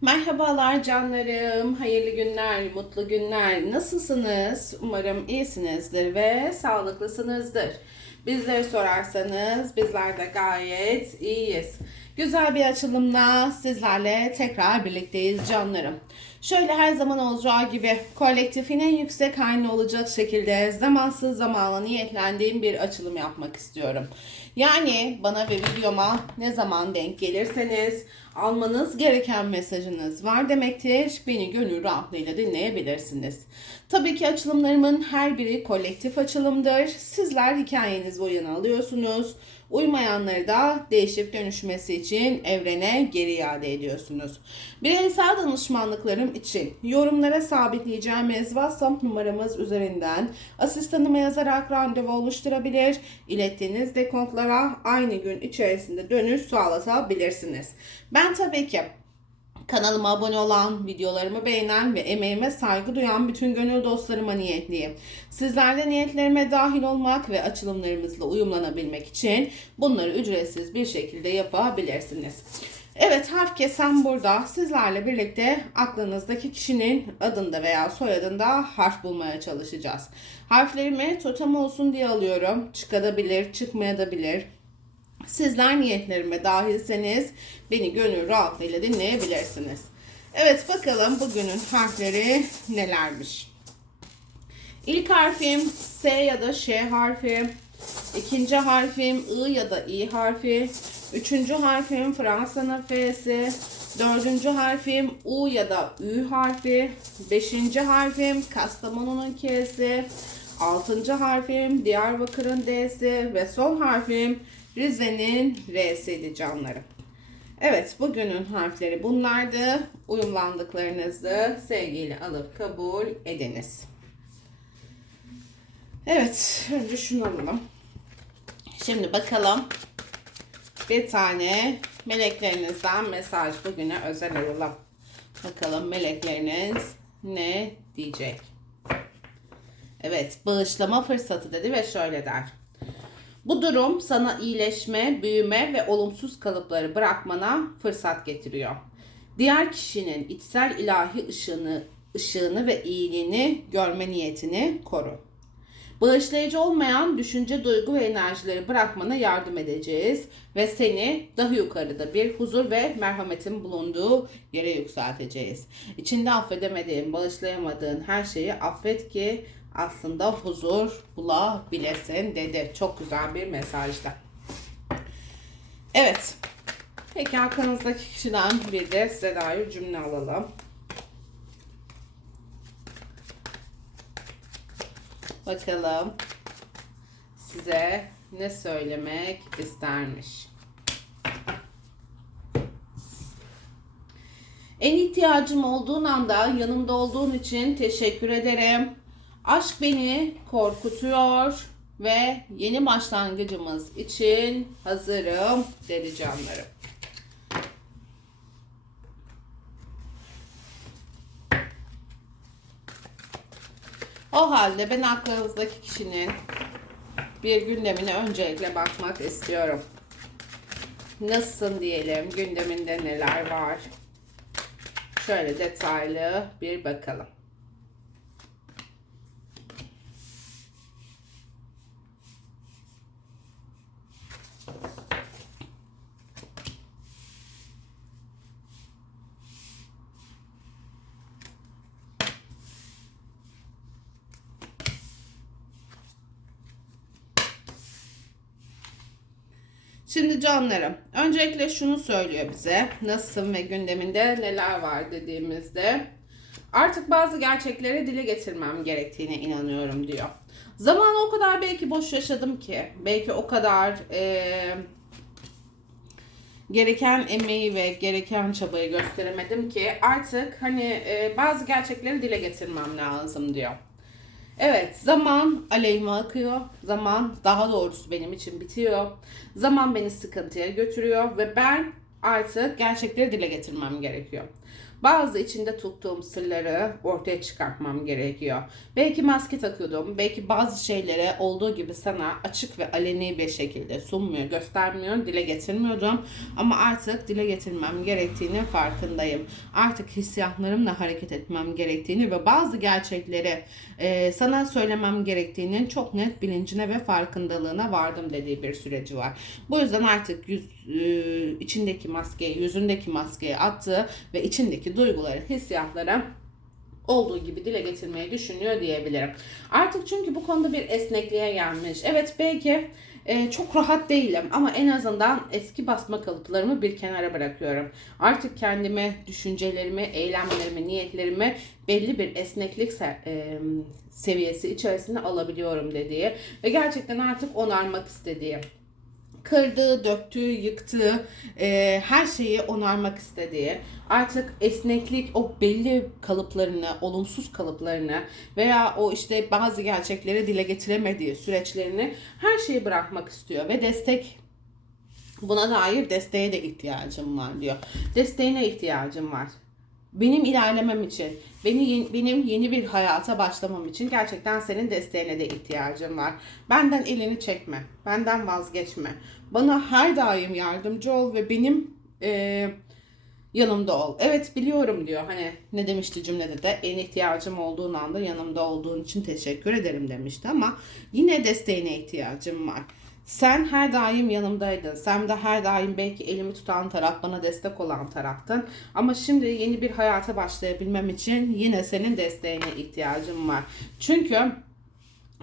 Merhabalar canlarım, hayırlı günler, mutlu günler. Nasılsınız? Umarım iyisinizdir ve sağlıklısınızdır. Bizleri sorarsanız bizler de gayet iyiyiz. Güzel bir açılımla sizlerle tekrar birlikteyiz canlarım. Şöyle her zaman olacağı gibi kolektifin en yüksek haline olacak şekilde zamansız zamana niyetlendiğim bir açılım yapmak istiyorum. Yani bana ve videoma ne zaman denk gelirseniz almanız gereken mesajınız var demektir. Beni gönül rahatlığıyla dinleyebilirsiniz. Tabii ki açılımlarımın her biri kolektif açılımdır. Sizler hikayeniz boyunu alıyorsunuz. Uymayanları da değişip dönüşmesi için evrene geri iade ediyorsunuz. Bireysel danışmanlıklarım için yorumlara sabitleyeceğimiz WhatsApp numaramız üzerinden asistanıma yazarak randevu oluşturabilir. İlettiğiniz dekontlara aynı gün içerisinde dönüş sağlatabilirsiniz. Ben tabii ki Kanalıma abone olan, videolarımı beğenen ve emeğime saygı duyan bütün gönül dostlarıma niyetliyim. Sizler de niyetlerime dahil olmak ve açılımlarımızla uyumlanabilmek için bunları ücretsiz bir şekilde yapabilirsiniz. Evet harf kesen burada sizlerle birlikte aklınızdaki kişinin adında veya soyadında harf bulmaya çalışacağız. Harflerimi totem olsun diye alıyorum. Çıkabilir, çıkmayabilir. Sizler niyetlerime dahilseniz beni gönül rahatlığıyla dinleyebilirsiniz. Evet bakalım bugünün harfleri nelermiş. İlk harfim S ya da Ş harfi. İkinci harfim I ya da İ harfi. Üçüncü harfim Fransa'nın F'si. Dördüncü harfim U ya da Ü harfi. Beşinci harfim Kastamonu'nun K'si. Altıncı harfim Diyarbakır'ın D'si. Ve son harfim Rize'nin R'siydi canlarım. Evet bugünün harfleri bunlardı. Uyumlandıklarınızı sevgiyle alıp kabul ediniz. Evet önce şunu alalım. Şimdi bakalım bir tane meleklerinizden mesaj bugüne özel alalım. Bakalım melekleriniz ne diyecek? Evet bağışlama fırsatı dedi ve şöyle der. Bu durum sana iyileşme, büyüme ve olumsuz kalıpları bırakmana fırsat getiriyor. Diğer kişinin içsel ilahi ışığını, ışığını ve iyiliğini görme niyetini koru. Bağışlayıcı olmayan düşünce, duygu ve enerjileri bırakmana yardım edeceğiz ve seni daha yukarıda bir huzur ve merhametin bulunduğu yere yükselteceğiz. İçinde affedemediğin, bağışlayamadığın her şeyi affet ki aslında huzur bulabilesin dedi. Çok güzel bir mesajda. Evet. Peki arkanızdaki kişiden bir de size dair cümle alalım. Bakalım size ne söylemek istermiş. En ihtiyacım olduğun anda yanımda olduğun için teşekkür ederim. Aşk beni korkutuyor ve yeni başlangıcımız için hazırım dedi canlarım. O halde ben aklınızdaki kişinin bir gündemine öncelikle bakmak istiyorum. Nasılsın diyelim, gündeminde neler var? Şöyle detaylı bir bakalım. Şimdi canlarım, öncelikle şunu söylüyor bize. Nasılsın ve gündeminde neler var dediğimizde artık bazı gerçekleri dile getirmem gerektiğine inanıyorum diyor. Zamanı o kadar belki boş yaşadım ki, belki o kadar e, gereken emeği ve gereken çabayı gösteremedim ki artık hani e, bazı gerçekleri dile getirmem lazım diyor. Evet, zaman aleyhime akıyor. Zaman daha doğrusu benim için bitiyor. Zaman beni sıkıntıya götürüyor ve ben artık gerçekleri dile getirmem gerekiyor. Bazı içinde tuttuğum sırları ortaya çıkartmam gerekiyor. Belki maske takıyordum, belki bazı şeyleri olduğu gibi sana açık ve aleni bir şekilde sunmuyor, göstermiyor, dile getirmiyordum. Ama artık dile getirmem gerektiğini farkındayım. Artık hissiyatlarımla hareket etmem gerektiğini ve bazı gerçekleri e, sana söylemem gerektiğinin çok net bilincine ve farkındalığına vardım dediği bir süreci var. Bu yüzden artık yüz, e, içindeki maskeyi, yüzündeki maskeyi attı ve içindeki duyguları, hissiyatları olduğu gibi dile getirmeyi düşünüyor diyebilirim. Artık çünkü bu konuda bir esnekliğe gelmiş. Evet belki e, çok rahat değilim ama en azından eski basma kalıplarımı bir kenara bırakıyorum. Artık kendime, düşüncelerimi, eylemlerimi, niyetlerimi belli bir esneklik se- e, seviyesi içerisine alabiliyorum dediği ve gerçekten artık onarmak istediği kırdığı, döktüğü, yıktığı, e, her şeyi onarmak istediği, artık esneklik, o belli kalıplarını, olumsuz kalıplarını veya o işte bazı gerçekleri dile getiremediği süreçlerini her şeyi bırakmak istiyor ve destek buna dair desteğe de ihtiyacım var diyor. Desteğine ihtiyacım var benim ilerlemem için, beni benim yeni bir hayata başlamam için gerçekten senin desteğine de ihtiyacım var. Benden elini çekme, benden vazgeçme. Bana her daim yardımcı ol ve benim e, yanımda ol. Evet biliyorum diyor. Hani ne demişti cümlede de en ihtiyacım olduğun anda yanımda olduğun için teşekkür ederim demişti ama yine desteğine ihtiyacım var. Sen her daim yanımdaydın. Sen de her daim belki elimi tutan taraf, bana destek olan taraftın. Ama şimdi yeni bir hayata başlayabilmem için yine senin desteğine ihtiyacım var. Çünkü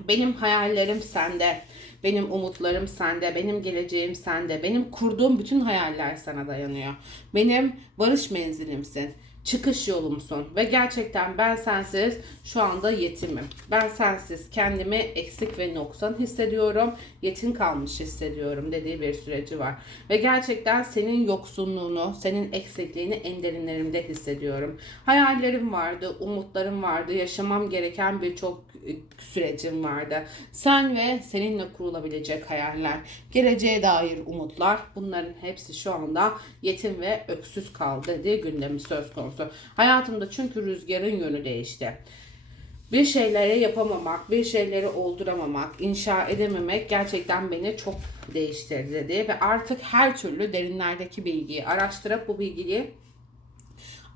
benim hayallerim sende. Benim umutlarım sende, benim geleceğim sende, benim kurduğum bütün hayaller sana dayanıyor. Benim varış menzilimsin, çıkış yolumsun ve gerçekten ben sensiz şu anda yetimim. Ben sensiz kendimi eksik ve noksan hissediyorum, yetim kalmış hissediyorum dediği bir süreci var. Ve gerçekten senin yoksunluğunu, senin eksikliğini en derinlerimde hissediyorum. Hayallerim vardı, umutlarım vardı, yaşamam gereken birçok e, sürecim vardı. Sen ve seninle kurulabilecek hayaller, geleceğe dair umutlar bunların hepsi şu anda yetim ve öksüz kaldı diye gündemi söz konusu. Hayatımda çünkü rüzgarın yönü değişti. Bir şeyleri yapamamak, bir şeyleri olduramamak, inşa edememek gerçekten beni çok değiştirdi ve artık her türlü derinlerdeki bilgiyi araştırıp bu bilgiyi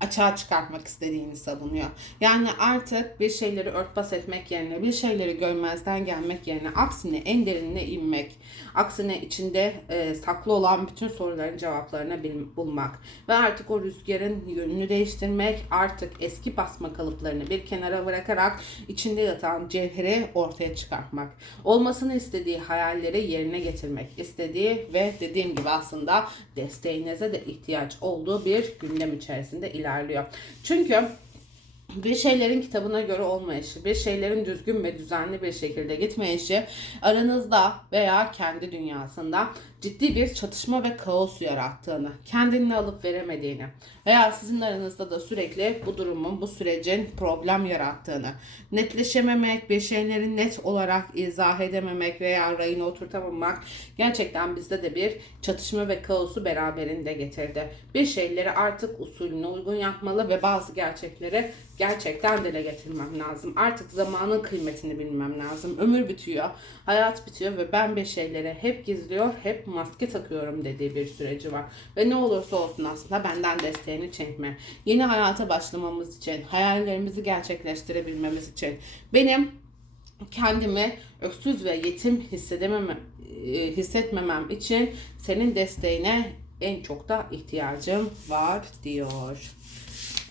açığa çıkartmak istediğini savunuyor. Yani artık bir şeyleri örtbas etmek yerine, bir şeyleri görmezden gelmek yerine aksine en derinine inmek, aksine içinde e, saklı olan bütün soruların cevaplarını bil- bulmak ve artık o rüzgarın yönünü değiştirmek, artık eski basma kalıplarını bir kenara bırakarak içinde yatan cevheri ortaya çıkartmak. Olmasını istediği hayalleri yerine getirmek istediği ve dediğim gibi aslında desteğinize de ihtiyaç olduğu bir gündem içerisinde ilerliyor. Çünkü bir şeylerin kitabına göre olmayışı, bir şeylerin düzgün ve düzenli bir şekilde gitmeyişi aranızda veya kendi dünyasında ciddi bir çatışma ve kaos yarattığını, kendini alıp veremediğini veya sizin aranızda da sürekli bu durumun, bu sürecin problem yarattığını, netleşememek, bir şeyleri net olarak izah edememek veya rayına oturtamamak gerçekten bizde de bir çatışma ve kaosu beraberinde getirdi. Bir şeyleri artık usulüne uygun yapmalı ve bazı gerçekleri gerçekten dile getirmem lazım. Artık zamanın kıymetini bilmem lazım. Ömür bitiyor, hayat bitiyor ve ben bir şeyleri hep gizliyor, hep maske takıyorum dediği bir süreci var. Ve ne olursa olsun aslında benden desteğini çekme. Yeni hayata başlamamız için, hayallerimizi gerçekleştirebilmemiz için benim kendimi öksüz ve yetim hissedemem, e, hissetmemem için senin desteğine en çok da ihtiyacım var diyor.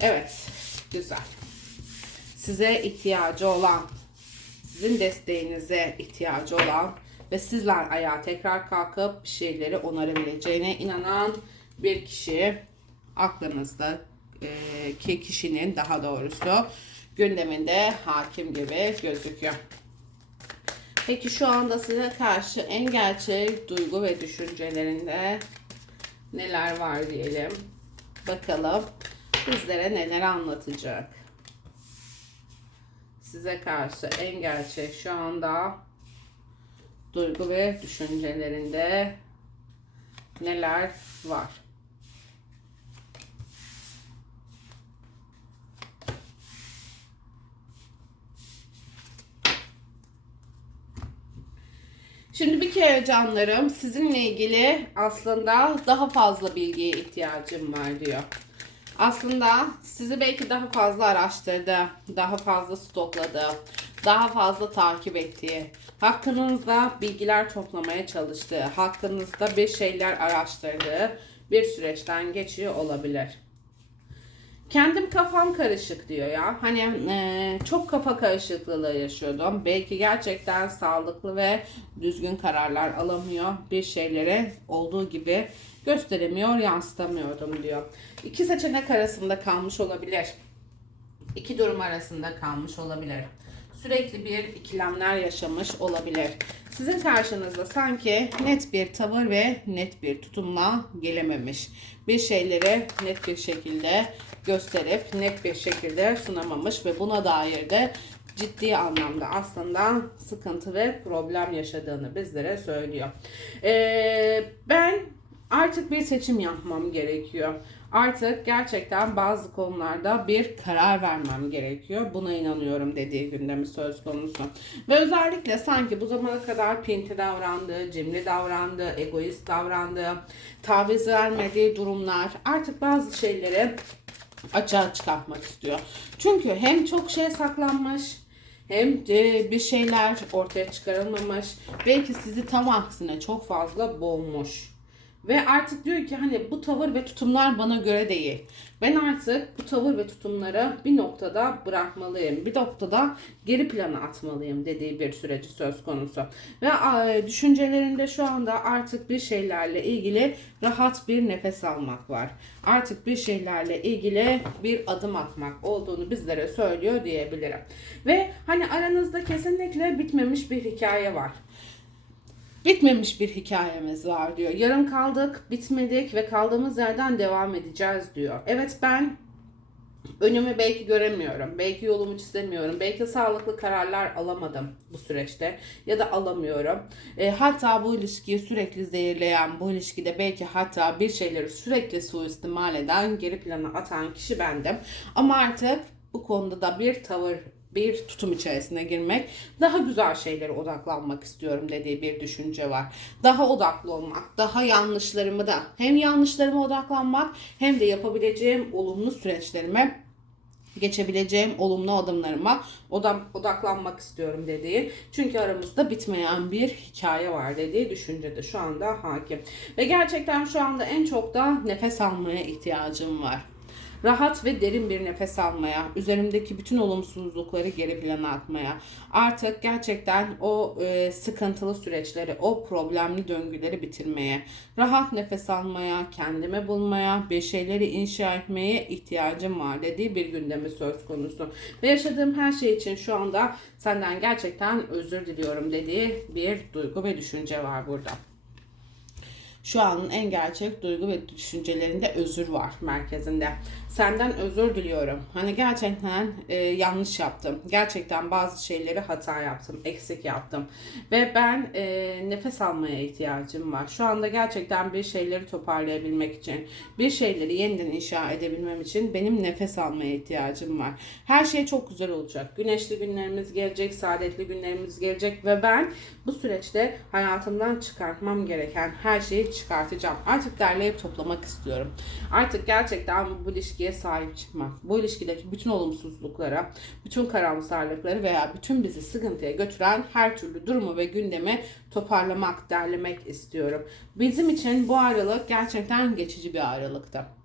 Evet, güzel. Size ihtiyacı olan, sizin desteğinize ihtiyacı olan ve sizler ayağa tekrar kalkıp bir şeyleri onarabileceğine inanan bir kişi aklınızda e, ki kişinin daha doğrusu gündeminde hakim gibi gözüküyor. Peki şu anda size karşı en gerçek duygu ve düşüncelerinde neler var diyelim. Bakalım bizlere neler anlatacak. Size karşı en gerçek şu anda duygu ve düşüncelerinde neler var? Şimdi bir kere canlarım sizinle ilgili aslında daha fazla bilgiye ihtiyacım var diyor. Aslında sizi belki daha fazla araştırdı, daha fazla stokladı, daha fazla takip ettiği hakkınızda bilgiler toplamaya çalıştığı, hakkınızda bir şeyler araştırdığı bir süreçten geçiyor olabilir. Kendim kafam karışık diyor ya. Hani e, çok kafa karışıklığı yaşıyordum. Belki gerçekten sağlıklı ve düzgün kararlar alamıyor. Bir şeylere olduğu gibi gösteremiyor, yansıtamıyordum diyor. İki seçenek arasında kalmış olabilir. İki durum arasında kalmış olabilir. Sürekli bir ikilemler yaşamış olabilir. Sizin karşınızda sanki net bir tavır ve net bir tutumla gelememiş. Bir şeyleri net bir şekilde gösterip net bir şekilde sunamamış ve buna dair de ciddi anlamda aslında sıkıntı ve problem yaşadığını bizlere söylüyor. Ee, ben artık bir seçim yapmam gerekiyor. Artık gerçekten bazı konularda bir karar vermem gerekiyor. Buna inanıyorum dediği gündemi söz konusu. Ve özellikle sanki bu zamana kadar pinti davrandı, cimri davrandı, egoist davrandı, taviz vermediği durumlar artık bazı şeyleri açığa çıkartmak istiyor. Çünkü hem çok şey saklanmış hem de bir şeyler ortaya çıkarılmamış. Belki sizi tam aksine çok fazla boğmuş. Ve artık diyor ki hani bu tavır ve tutumlar bana göre değil. Ben artık bu tavır ve tutumları bir noktada bırakmalıyım. Bir noktada geri plana atmalıyım dediği bir süreci söz konusu. Ve düşüncelerinde şu anda artık bir şeylerle ilgili rahat bir nefes almak var. Artık bir şeylerle ilgili bir adım atmak olduğunu bizlere söylüyor diyebilirim. Ve hani aranızda kesinlikle bitmemiş bir hikaye var bitmemiş bir hikayemiz var diyor. Yarım kaldık, bitmedik ve kaldığımız yerden devam edeceğiz diyor. Evet ben önümü belki göremiyorum. Belki yolumu çizemiyorum. Belki sağlıklı kararlar alamadım bu süreçte ya da alamıyorum. E, hatta bu ilişkiyi sürekli zehirleyen, bu ilişkide belki hatta bir şeyleri sürekli suistimal eden, geri plana atan kişi bendim. Ama artık bu konuda da bir tavır bir tutum içerisine girmek, daha güzel şeylere odaklanmak istiyorum dediği bir düşünce var. Daha odaklı olmak, daha yanlışlarımı da hem yanlışlarıma odaklanmak hem de yapabileceğim olumlu süreçlerime geçebileceğim olumlu adımlarıma odaklanmak istiyorum dediği. Çünkü aramızda bitmeyen bir hikaye var dediği düşüncede şu anda hakim. Ve gerçekten şu anda en çok da nefes almaya ihtiyacım var rahat ve derin bir nefes almaya, üzerimdeki bütün olumsuzlukları geri plana atmaya, artık gerçekten o e, sıkıntılı süreçleri, o problemli döngüleri bitirmeye, rahat nefes almaya, kendimi bulmaya, bir şeyleri inşa etmeye ihtiyacım var dediği bir gündemi söz konusu. Ve yaşadığım her şey için şu anda senden gerçekten özür diliyorum dediği bir duygu ve düşünce var burada şu anın en gerçek duygu ve düşüncelerinde özür var merkezinde. Senden özür diliyorum. Hani gerçekten e, yanlış yaptım. Gerçekten bazı şeyleri hata yaptım, eksik yaptım. Ve ben e, nefes almaya ihtiyacım var. Şu anda gerçekten bir şeyleri toparlayabilmek için, bir şeyleri yeniden inşa edebilmem için benim nefes almaya ihtiyacım var. Her şey çok güzel olacak. Güneşli günlerimiz gelecek, saadetli günlerimiz gelecek ve ben bu süreçte hayatımdan çıkartmam gereken her şeyi çıkartacağım. Artık derleyip toplamak istiyorum. Artık gerçekten bu ilişkiye sahip çıkmak, bu ilişkideki bütün olumsuzluklara, bütün karamsarlıkları veya bütün bizi sıkıntıya götüren her türlü durumu ve gündemi toparlamak, derlemek istiyorum. Bizim için bu ayrılık gerçekten geçici bir ayrılıktı.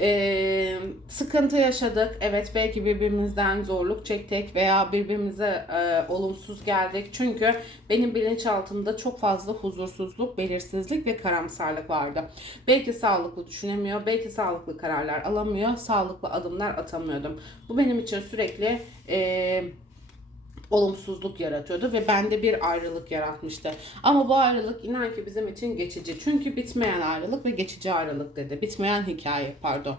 Ee, sıkıntı yaşadık. Evet belki birbirimizden zorluk çektik veya birbirimize e, olumsuz geldik. Çünkü benim bilinçaltımda çok fazla huzursuzluk, belirsizlik ve karamsarlık vardı. Belki sağlıklı düşünemiyor, belki sağlıklı kararlar alamıyor, sağlıklı adımlar atamıyordum. Bu benim için sürekli e, olumsuzluk yaratıyordu ve bende bir ayrılık yaratmıştı. Ama bu ayrılık inan ki bizim için geçici. Çünkü bitmeyen ayrılık ve geçici ayrılık dedi. Bitmeyen hikaye pardon.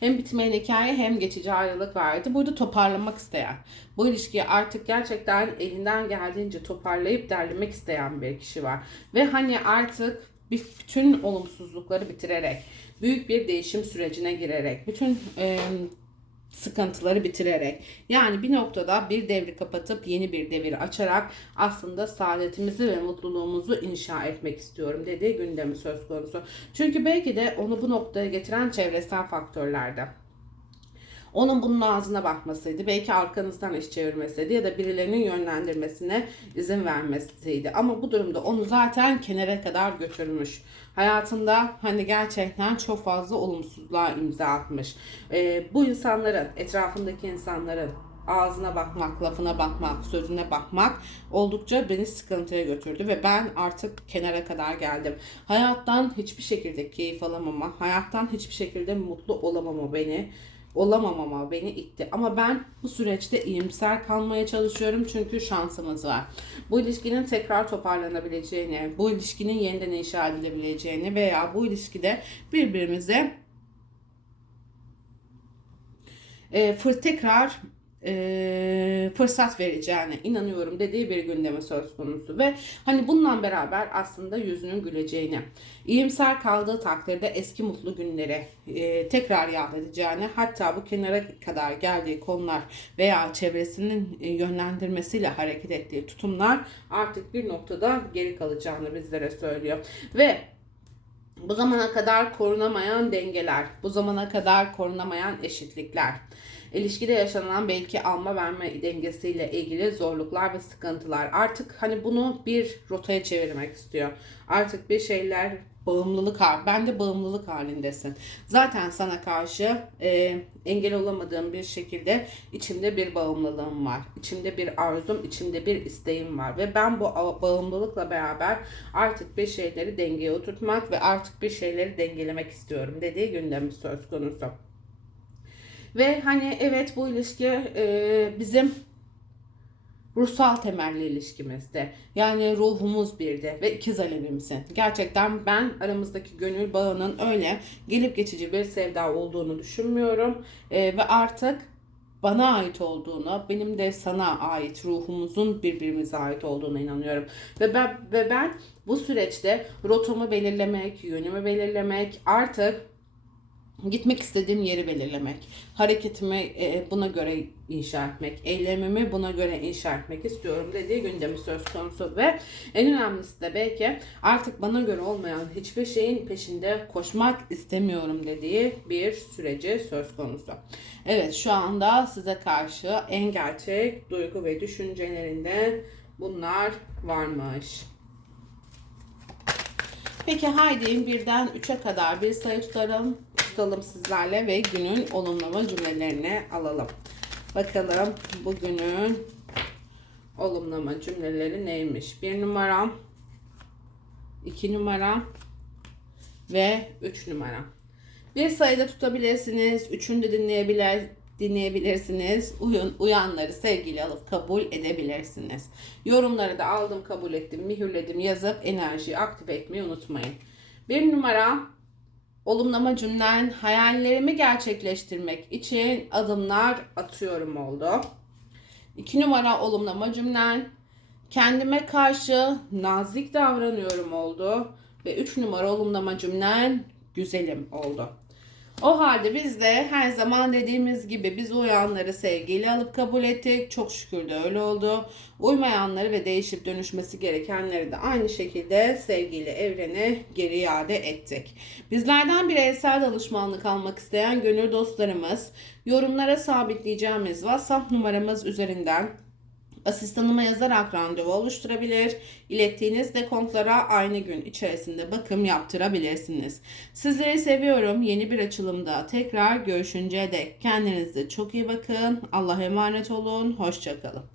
Hem bitmeyen hikaye hem geçici ayrılık vardı. Burada toparlamak isteyen, bu ilişkiyi artık gerçekten elinden geldiğince toparlayıp derlemek isteyen bir kişi var. Ve hani artık bütün olumsuzlukları bitirerek, büyük bir değişim sürecine girerek, bütün e, sıkıntıları bitirerek. Yani bir noktada bir devri kapatıp yeni bir devir açarak aslında saadetimizi ve mutluluğumuzu inşa etmek istiyorum dediği gündemi söz konusu. Çünkü belki de onu bu noktaya getiren çevresel faktörlerde. Onun bunun ağzına bakmasıydı. Belki arkanızdan iş çevirmesiydi ya da birilerinin yönlendirmesine izin vermesiydi. Ama bu durumda onu zaten kenara kadar götürmüş. Hayatında hani gerçekten çok fazla olumsuzluğa imza atmış. Ee, bu insanların, etrafındaki insanların ağzına bakmak, lafına bakmak, sözüne bakmak oldukça beni sıkıntıya götürdü ve ben artık kenara kadar geldim. Hayattan hiçbir şekilde keyif alamama, hayattan hiçbir şekilde mutlu olamama beni olamamama beni itti. Ama ben bu süreçte iyimser kalmaya çalışıyorum çünkü şansımız var. Bu ilişkinin tekrar toparlanabileceğini, bu ilişkinin yeniden inşa edilebileceğini veya bu ilişkide birbirimize e, fır tekrar e, fırsat vereceğine inanıyorum dediği bir gündeme söz konusu ve hani bununla beraber aslında yüzünün güleceğini, iyimser kaldığı takdirde eski mutlu günleri e, tekrar yad edeceğini hatta bu kenara kadar geldiği konular veya çevresinin e, yönlendirmesiyle hareket ettiği tutumlar artık bir noktada geri kalacağını bizlere söylüyor. Ve bu zamana kadar korunamayan dengeler, bu zamana kadar korunamayan eşitlikler, ilişkide yaşanan belki alma verme dengesiyle ilgili zorluklar ve sıkıntılar. Artık hani bunu bir rotaya çevirmek istiyor. Artık bir şeyler bağımlılık hal, ben de bağımlılık halindesin. Zaten sana karşı e, engel olamadığım bir şekilde içimde bir bağımlılığım var. İçimde bir arzum, içimde bir isteğim var ve ben bu bağımlılıkla beraber artık bir şeyleri dengeye oturtmak ve artık bir şeyleri dengelemek istiyorum dediği gündemi söz konusu. Ve hani evet bu ilişki e, bizim ruhsal temelli ilişkimizde. Yani ruhumuz birde ve ikiz alevimizin. Gerçekten ben aramızdaki gönül bağının öyle gelip geçici bir sevda olduğunu düşünmüyorum. E, ve artık bana ait olduğunu, benim de sana ait ruhumuzun birbirimize ait olduğuna inanıyorum. Ve ben ve ben bu süreçte rotamı belirlemek, yönümü belirlemek, artık gitmek istediğim yeri belirlemek, hareketimi e, buna göre inşa etmek, eylemimi buna göre inşa etmek istiyorum dediği gündemi söz konusu ve en önemlisi de belki artık bana göre olmayan hiçbir şeyin peşinde koşmak istemiyorum dediği bir süreci söz konusu. Evet şu anda size karşı en gerçek duygu ve düşüncelerinde bunlar varmış. Peki haydi birden 3'e kadar bir sayı tutarım tutalım sizlerle ve günün olumlama cümlelerini alalım. Bakalım bugünün olumlama cümleleri neymiş? Bir numaram, iki numaram ve üç numaram. Bir sayıda tutabilirsiniz. Üçünü de dinleyebilir, dinleyebilirsiniz. Uyun, uyanları sevgili alıp kabul edebilirsiniz. Yorumları da aldım, kabul ettim, mühürledim yazıp enerjiyi aktif etmeyi unutmayın. Bir numara olumlama cümlen hayallerimi gerçekleştirmek için adımlar atıyorum oldu. İki numara olumlama cümlen kendime karşı nazik davranıyorum oldu. Ve üç numara olumlama cümlen güzelim oldu. O halde biz de her zaman dediğimiz gibi biz uyanları sevgiyle alıp kabul ettik. Çok şükür de öyle oldu. Uymayanları ve değişip dönüşmesi gerekenleri de aynı şekilde sevgiyle evrene geri iade ettik. Bizlerden bireysel danışmanlık almak isteyen gönül dostlarımız yorumlara sabitleyeceğimiz WhatsApp numaramız üzerinden asistanıma yazarak randevu oluşturabilir. İlettiğiniz dekontlara aynı gün içerisinde bakım yaptırabilirsiniz. Sizleri seviyorum. Yeni bir açılımda tekrar görüşünceye dek kendinize çok iyi bakın. Allah'a emanet olun. Hoşçakalın.